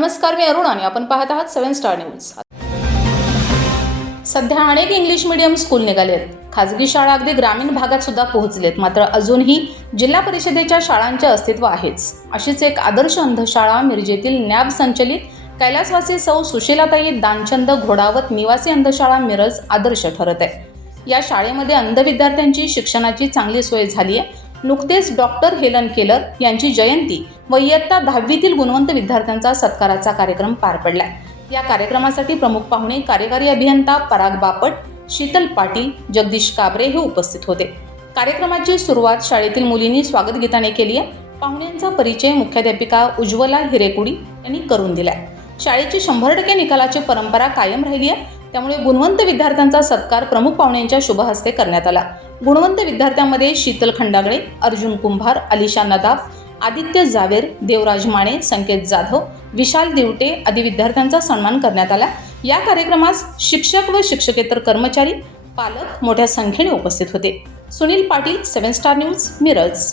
नमस्कार मी अरुण आणि आपण पाहत आहात सेव्हन स्टार न्यूज. सध्या अनेक इंग्लिश मीडियम स्कूल निघाले आहेत. खाजगी शाळा अगदी ग्रामीण भागात सुद्धा पोहोचलेत मात्र अजूनही जिल्हा परिषदेच्या शाळांचे अस्तित्व आहेच. अशीच एक आदर्श अंधशाळा मिरजेतील नॅब संचलित कैलासवासी सौ सुशीलाताई दानचंद घोडावत निवासी अंधशाळा मिरज आदर्श ठरत आहे. या शाळेमध्ये अंध विद्यार्थ्यांची शिक्षणाची चांगली सोय झाली आहे. नुकतेच डॉक्टर हेलन केलर यांची जयंती व इयत्ता दहावीतील गुणवंत विद्यार्थ्यांचा सत्काराचा कार्यक्रम पार पडला या कार्यक्रमासाठी प्रमुख पाहुणे कार्यकारी अभियंता पराग बापट शीतल पाटील जगदीश काबरे हे उपस्थित होते. कार्यक्रमाची सुरुवात शाळेतील मुलींनी स्वागत गीताने केली आहे. पाहुण्यांचा परिचय मुख्याध्यापिका उज्ज्वला हिरेकुडी यांनी करून दिलाय. शाळेची शंभर टक्के निकालाची परंपरा कायम राहिली आहे. त्यामुळे गुणवंत विद्यार्थ्यांचा सत्कार प्रमुख पाहुण्यांच्या शुभहस्ते करण्यात आला. गुणवंत विद्यार्थ्यांमध्ये शीतल खंडागळे अर्जुन कुंभार अलिशा नदाफ आदित्य जावेर देवराज माने संकेत जाधव विशाल दिवटे आदी विद्यार्थ्यांचा सन्मान करण्यात आला. या कार्यक्रमास शिक्षक व शिक्षकेतर कर्मचारी पालक मोठ्या संख्येने उपस्थित होते. Sunil Patil seven star news Miraj.